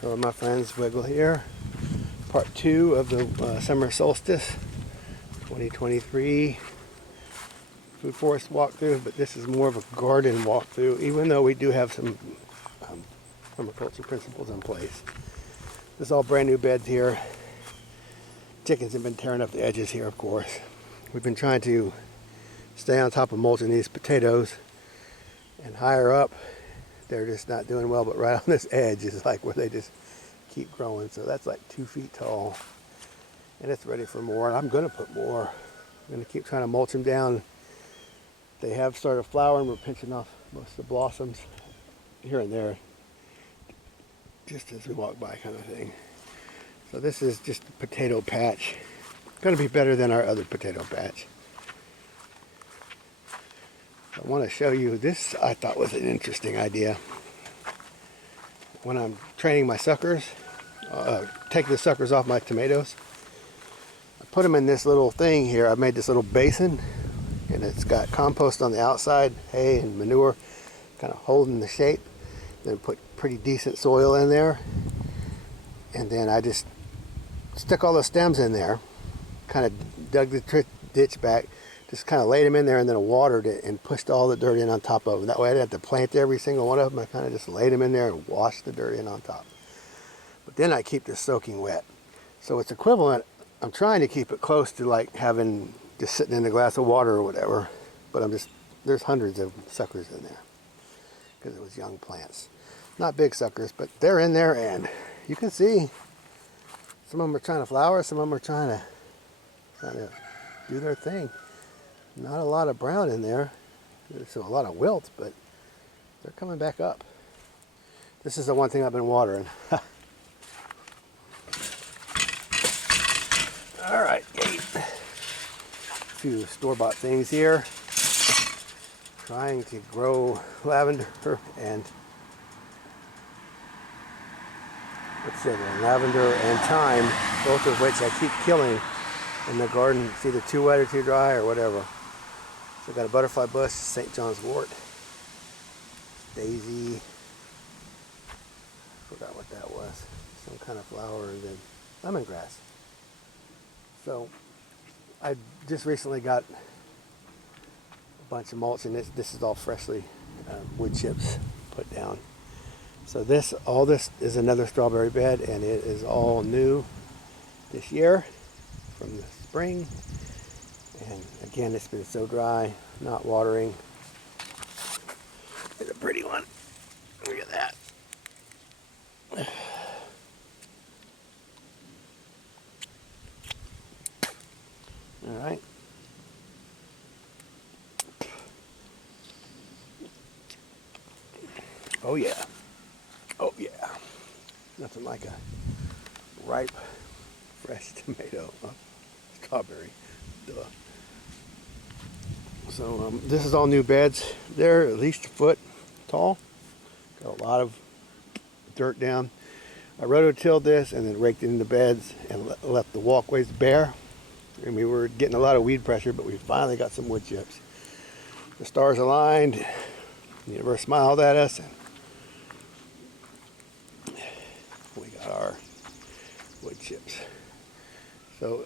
Hello my friends, Wiggle here. Part 2 of the summer solstice 2023 food forest walkthrough, but this is more of a garden walkthrough, even though we do have some permaculture principles in place. This is all brand new beds here. Chickens have been tearing up the edges here, of course. We've been trying to stay on top of mulching these potatoes, and higher up they're just not doing well, but right on this edge is like where they just keep growing. So that's like 2 feet tall, and it's ready for more. And I'm going to put more. I'm going to keep trying to mulch them down. They have started flowering. We're pinching off most of the blossoms here and there just as we walk by, kind of thing. So this is just a potato patch. Going to be better than our other potato patch. I want to show you this. I thought was an interesting idea. When I'm training my suckers, take the suckers off my tomatoes, I put them in this little thing here. I made this little basin, and it's got compost on the outside, hay and manure, kind of holding the shape. Then put pretty decent soil in there, and then I just stuck all the stems in there, kind of dug the ditch back, just kind of laid them in there, and then I watered it and pushed all the dirt in on top of them. That way I didn't have to plant every single one of them. I kind of just laid them in there and washed the dirt in on top. But then I keep this soaking wet. So it's equivalent. I'm trying to keep it close to like having just sitting in a glass of water or whatever. But there's hundreds of suckers in there because it was young plants. Not big suckers, but they're in there, and you can see some of them are trying to flower, some of them are trying to do their thing. Not a lot of brown in there. There's a lot of wilts, but they're coming back up. This is the one thing I've been watering. All right, a few store-bought things here. Trying to grow lavender and lavender and thyme, both of which I keep killing in the garden. It's either too wet or too dry or whatever. So I've got a butterfly bush, St. John's wort, daisy, forgot what that was, some kind of flower, and then lemongrass. So I just recently got a bunch of mulch, and this is all freshly wood chips put down. So all this is another strawberry bed, and it is all new this year from the spring. And again, it's been so dry, not watering. It's a pretty one. Look at that. All right. Oh yeah. Oh yeah. Nothing like a ripe, fresh tomato. Strawberry. Duh. So this is all new beds. They're at least a foot tall. Got a lot of dirt down. I rototilled this and then raked it into beds and left the walkways bare. And we were getting a lot of weed pressure, but we finally got some wood chips. The stars aligned. The universe smiled at us, and we got our wood chips. So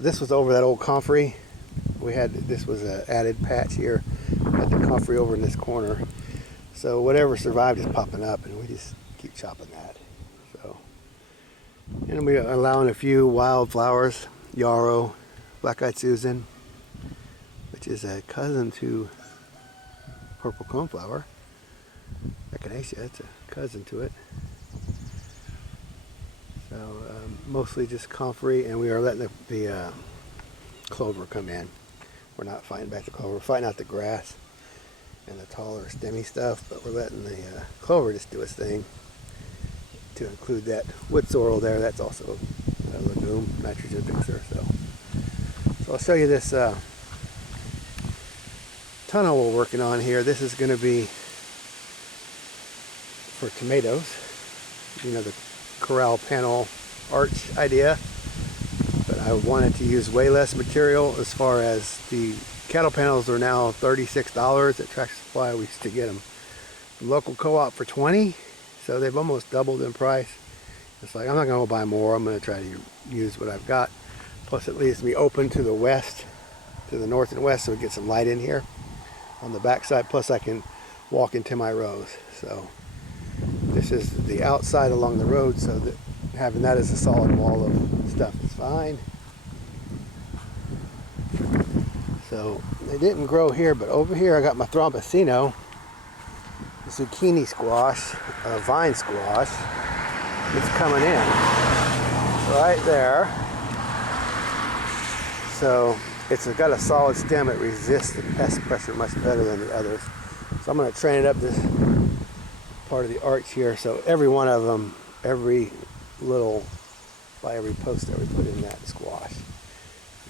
this was over that old comfrey. This was an added patch here. Had the comfrey over in this corner. So whatever survived is popping up, and we just keep chopping that. So, and we're allowing a few wildflowers, yarrow, black-eyed Susan, which is a cousin to purple coneflower. Echinacea, it's a cousin to it. So mostly just comfrey, and we are letting the clover come in. We're not fighting back the clover. We're fighting out the grass and the taller stemmy stuff, but we're letting the clover just do its thing. To include that wood sorrel there, that's also a legume, nitrogen fixer. So I'll show you this tunnel we're working on here. This is going to be for tomatoes. You know, the corral panel arch idea. But I wanted to use way less material. As far as the cattle panels are now $36 at Tractor Supply. We used to get them from local co-op for $20. So they've almost doubled in price. It's like, I'm not going to buy more. I'm going to try to use what I've got. Plus it leaves me open to the west, to the north and west, so we get some light in here on the back side. Plus I can walk into my rows. So this is the outside along the road, so that having that as a solid wall of stuff is fine. So they didn't grow here, but over here I got my Thrombosino, zucchini squash, vine squash. It's coming in right there. So it's got a solid stem. It resists the pest pressure much better than the others. So I'm going to train it up this part of the arch here. So every one of them, every little, by every post that we put in that squash.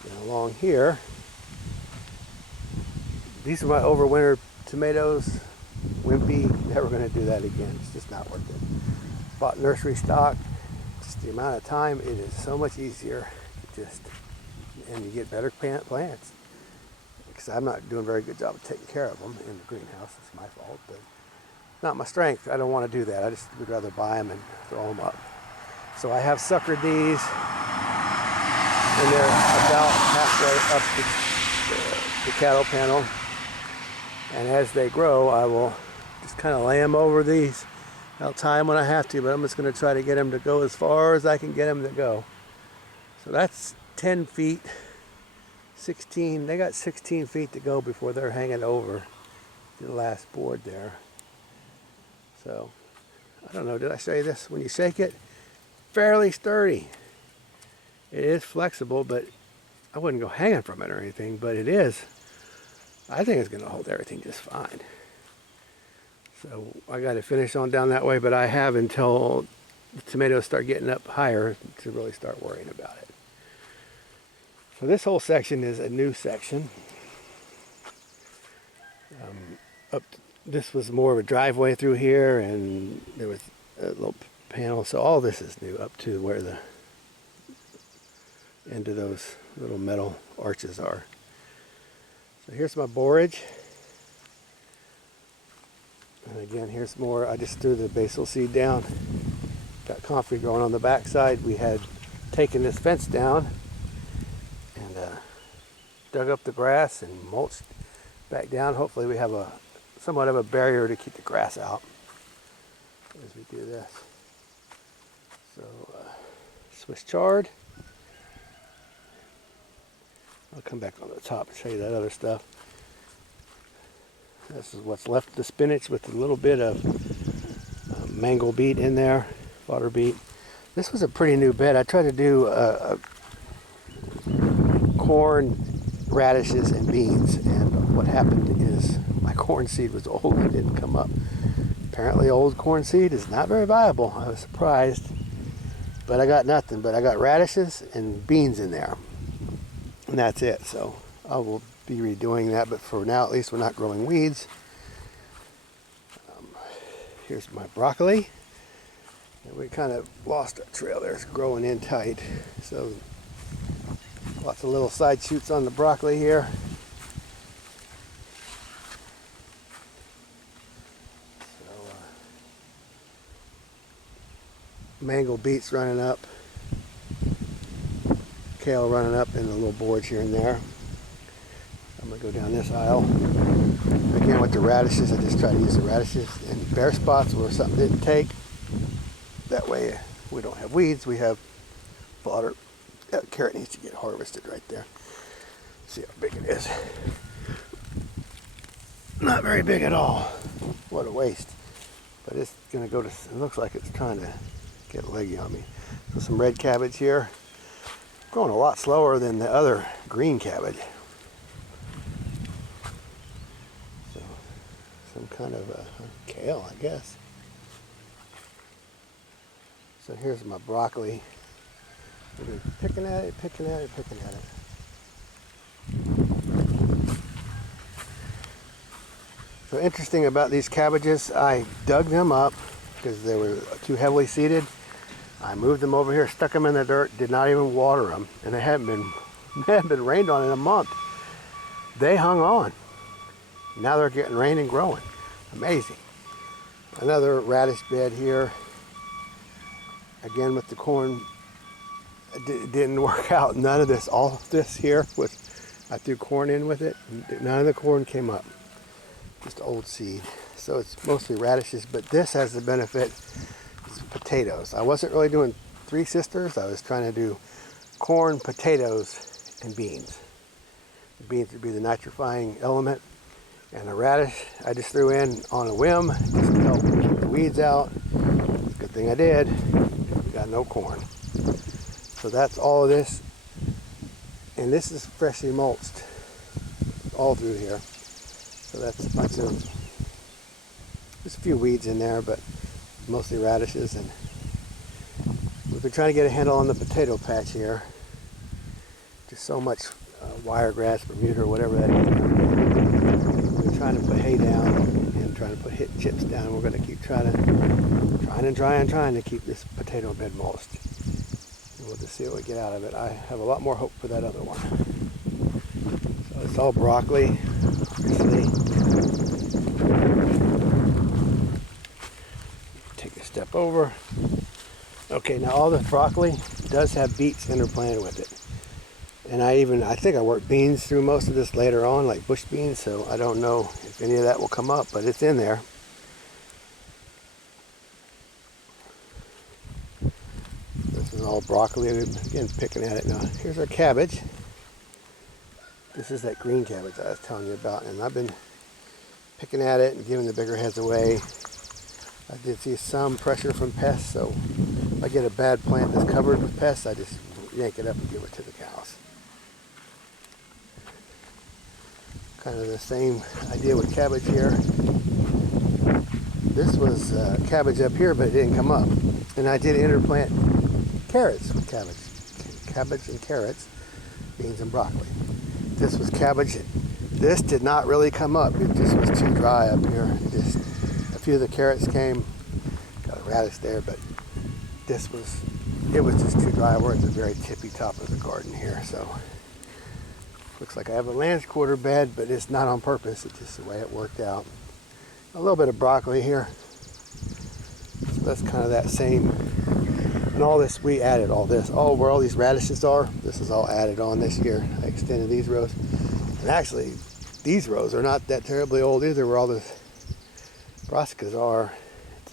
And along here, these are my overwintered tomatoes. Wimpy, never going to do that again. It's just not worth it. Bought nursery stock. Just the amount of time, it is so much easier. And you get better plants. Because I'm not doing a very good job of taking care of them in the greenhouse. It's my fault, but not my strength. I don't want to do that. I just would rather buy them and throw them up. So I have suckered these, and they're about halfway up the cattle panel. And as they grow, I will just kind of lay them over these. I'll tie them when I have to, but I'm just going to try to get them to go as far as I can get them to go. So that's 10 feet, 16. They got 16 feet to go before they're hanging over the last board there. So, I don't know, did I show you this? When you shake it, fairly sturdy. It is flexible, but I wouldn't go hanging from it or anything, but it is. I think it's going to hold everything just fine. So I got to finish on down that way, but I have until the tomatoes start getting up higher to really start worrying about it. So this whole section is a new section. This was more of a driveway through here, and there was a little panel. So all this is new up to where the end of those little metal arches are. So here's my borage. And again, here's more. I just threw the basil seed down. Got comfrey growing on the back side. We had taken this fence down and dug up the grass and mulched back down. Hopefully we have somewhat of a barrier to keep the grass out as we do this. So Swiss chard. I'll come back on the top and show you that other stuff. This is what's left of the spinach with a little bit of mango beet in there, fodder beet. This was a pretty new bed. I tried to do corn, radishes, and beans, and what happened is my corn seed was old and didn't come up. Apparently old corn seed is not very viable. I was surprised, but I got nothing. But I got radishes and beans in there, and that's it. So I will be redoing that, but for now at least we're not growing weeds. Here's my broccoli, and we kind of lost our trail there. It's growing in tight, so lots of little side shoots on the broccoli here. So mango beets running up, kale running up, and the little boards here and there. I'm going to go down this aisle. Again, with the radishes, I just try to use the radishes in bare spots where something didn't take. That way we don't have weeds, we have fodder. That carrot needs to get harvested right there. See how big it is. Not very big at all. What a waste. But it's going to go to, it looks like it's trying to get leggy on me. So some red cabbage here. Growing a lot slower than the other green cabbage. Some kind of kale, I guess. So here's my broccoli. We've been picking at it, picking at it, picking at it. So interesting about these cabbages, I dug them up because they were too heavily seeded. I moved them over here, stuck them in the dirt, did not even water them, and they hadn't been rained on in a month. They hung on. Now they're getting rain and growing. Amazing. Another radish bed here. Again with the corn, it didn't work out. None of this, all of this here was, I threw corn in with it. None of the corn came up. Just old seed. So it's mostly radishes, but this has the benefit, it's potatoes. I wasn't really doing three sisters. I was trying to do corn, potatoes, and beans. The beans would be the nitrifying element. And the radish I just threw in on a whim just to help keep the weeds out. It's a good thing I did. We got no corn. So that's all of this. And this is freshly mulched all through here. So that's a bunch of, there's a few weeds in there, but mostly radishes. And we've been trying to get a handle on the potato patch here. Just so much wiregrass, Bermuda, or whatever that is. We're trying to put hay down and trying to put hit chips down. We're going to keep trying to keep this potato bed mulched. And we'll just see what we get out of it. I have a lot more hope for that other one. So it's all broccoli, obviously. Take a step over. Okay, now all this broccoli does have beets interplanted with it. And I think I worked beans through most of this later on, like bush beans, so I don't know if any of that will come up, but it's in there. This is all broccoli. Again, picking at it now. Here's our cabbage. This is that green cabbage I was telling you about, and I've been picking at it and giving the bigger heads away. I did see some pressure from pests, so if I get a bad plant that's covered with pests, I just yank it up and give it to the cows. Kind of the same idea with cabbage here. This was cabbage up here, but it didn't come up. And I did interplant carrots with cabbage. Cabbage and carrots, beans and broccoli. This was cabbage. This did not really come up. It just was too dry up here. Just a few of the carrots came. Got a radish there, but it was just too dry. We're at the very tippy top of the garden here, so looks like I have a lamb's quarter bed, but it's not on purpose. It's just the way it worked out. A little bit of broccoli here. So that's kind of that same. And all this, we added all this. Oh, where all these radishes are, this is all added on this year. I extended these rows. And actually, these rows are not that terribly old either, where all the brassicas are. It's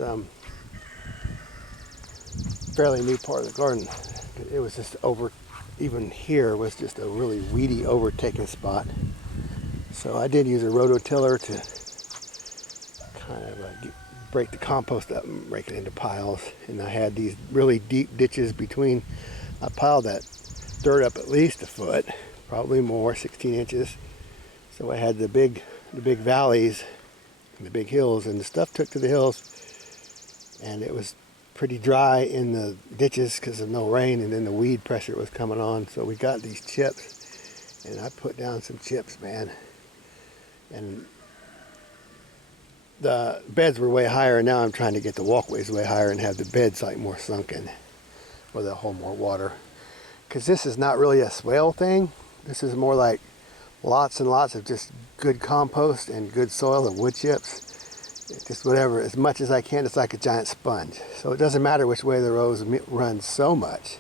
fairly new part of the garden. It was just over, even here was just a really weedy overtaken spot. So I did use a rototiller to kind of break the compost up and break it into piles. And I had these really deep ditches between a pile that stirred up at least a foot, probably more, 16 inches. So I had the big valleys and the big hills, and the stuff took to the hills, and it was pretty dry in the ditches because of no rain, and then the weed pressure was coming on. So we got these chips, and I put down some chips, man. And the beds were way higher, and now I'm trying to get the walkways way higher and have the beds like more sunken where they'll hold more water. Because this is not really a swale thing. This is more like lots and lots of just good compost and good soil and wood chips. Just whatever, as much as I can. It's like a giant sponge. So it doesn't matter which way the rows run so much.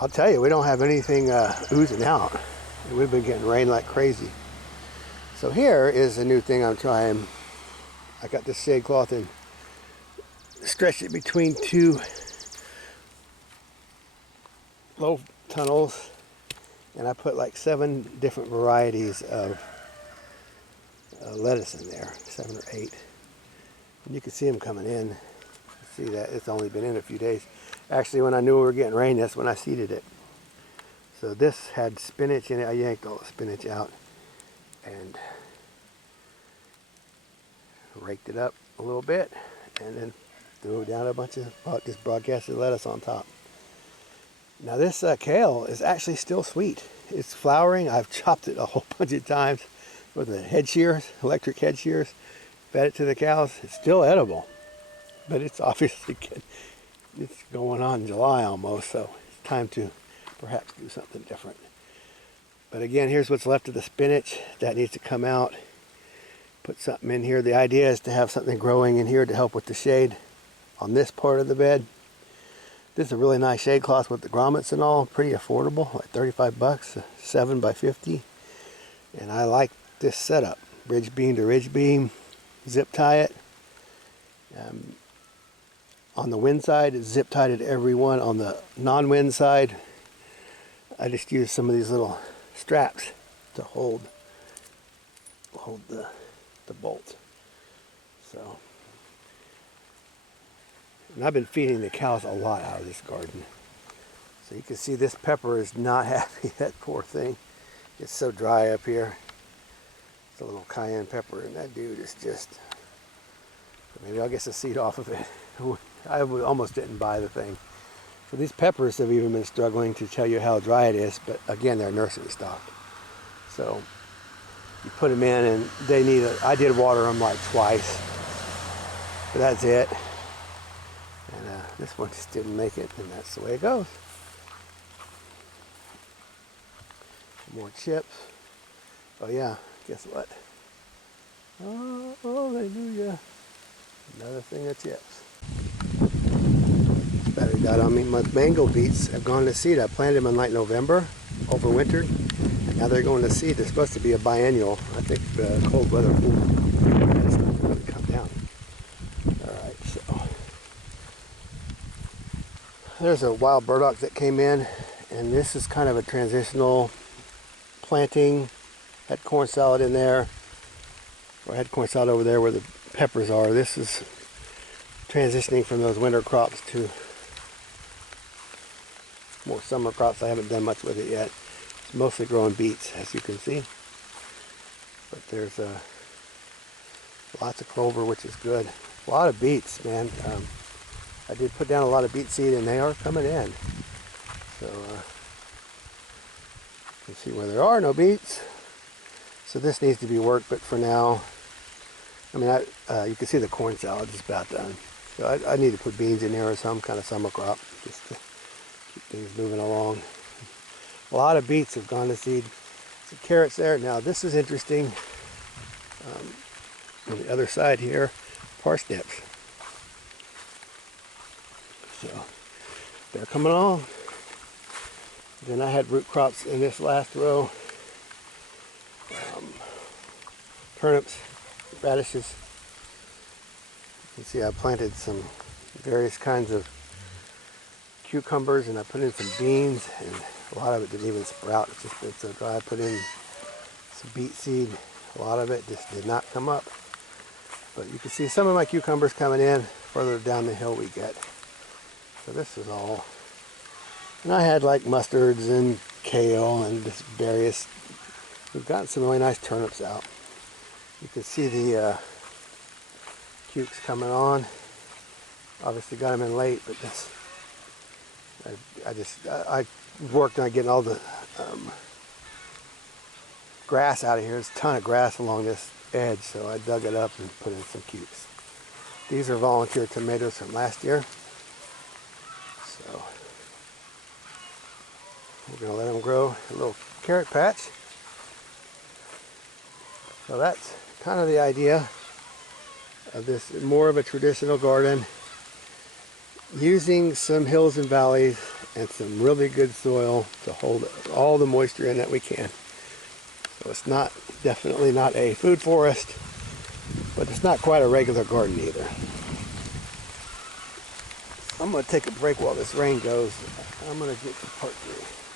I'll tell you, we don't have anything oozing out. We've been getting rain like crazy. So here is a new thing I'm trying. I got this shade cloth and stretched it between two low tunnels, and I put like 7 different varieties of lettuce in there, 7 or 8. And you can see them coming in. See that it's only been in a few days. Actually, when I knew we were getting rain, that's when I seeded it. So this had spinach in it. I yanked all the spinach out and raked it up a little bit, and then threw down a bunch of just broadcasted lettuce on top. Now this kale is actually still sweet. It's flowering. I've chopped it a whole bunch of times with the head shears, electric head shears, fed it to the cows. It's still edible, but it's obviously it's going on July almost, so it's time to perhaps do something different. But again, here's what's left of the spinach that needs to come out. Put something in here. The idea is to have something growing in here to help with the shade on this part of the bed. This is a really nice shade cloth with the grommets and all. Pretty affordable, like 35 bucks, 7 by 50. And I like this setup. Ridge beam to ridge beam, zip tie it. On the wind side, it's zip tied to every one. On the non-wind side, I just use some of these little straps to hold the bolt. So, and I've been feeding the cows a lot out of this garden. So you can see this pepper is not happy, that poor thing. It's so dry up here. It's a little cayenne pepper, and that dude is just, maybe I'll get some seed off of it. I almost didn't buy the thing. So these peppers have even been struggling to tell you how dry it is, but again, they're nursery stock. So you put them in and they need I did water them like twice, but that's it. And this one just didn't make it, and that's the way it goes. More chips. Oh yeah, guess what? Oh, hallelujah. Another thing of chips. Battery died on me. My mango beets have gone to seed. I planted them in like November, overwintered. And now they're going to seed. They're supposed to be a biennial. I think cold weather will start to really come down. Alright, so there's a wild burdock that came in, and this is kind of a transitional planting. Had corn salad in there, or I had corn salad over there where the peppers are. This is transitioning from those winter crops to more summer crops. I haven't done much with it yet. It's mostly growing beets, as you can see. But there's lots of clover, which is good. A lot of beets, man. I did put down a lot of beet seed, and they are coming in. So you can see where there are no beets. So this needs to be worked, but for now, I mean, you can see the corn salad is about done. So I need to put beans in there or some kind of summer crop just to keep things moving along. A lot of beets have gone to seed. Some carrots there. Now this is interesting. On the other side here, parsnips. So they're coming on. Then I had root crops in this last row. Turnips, radishes. You can see I planted some various kinds of cucumbers, and I put in some beans, and a lot of it didn't even sprout. It's just been so dry. I put in some beet seed. A lot of it just did not come up. But you can see some of my cucumbers coming in further down the hill we get. So this is all. And I had like mustards and kale and just various. We've gotten some really nice turnips out. You can see the cukes coming on. Obviously got them in late, but this, I worked on getting all the grass out of here. There's a ton of grass along this edge, so I dug it up and put in some cukes. These are volunteer tomatoes from last year. So we're going to let them grow. A little carrot patch. So that's kind of the idea of this, more of a traditional garden, using some hills and valleys and some really good soil to hold all the moisture in that we can. So it's not, definitely not a food forest, but it's not quite a regular garden either. I'm going to take a break while this rain goes. I'm going to get to part 3.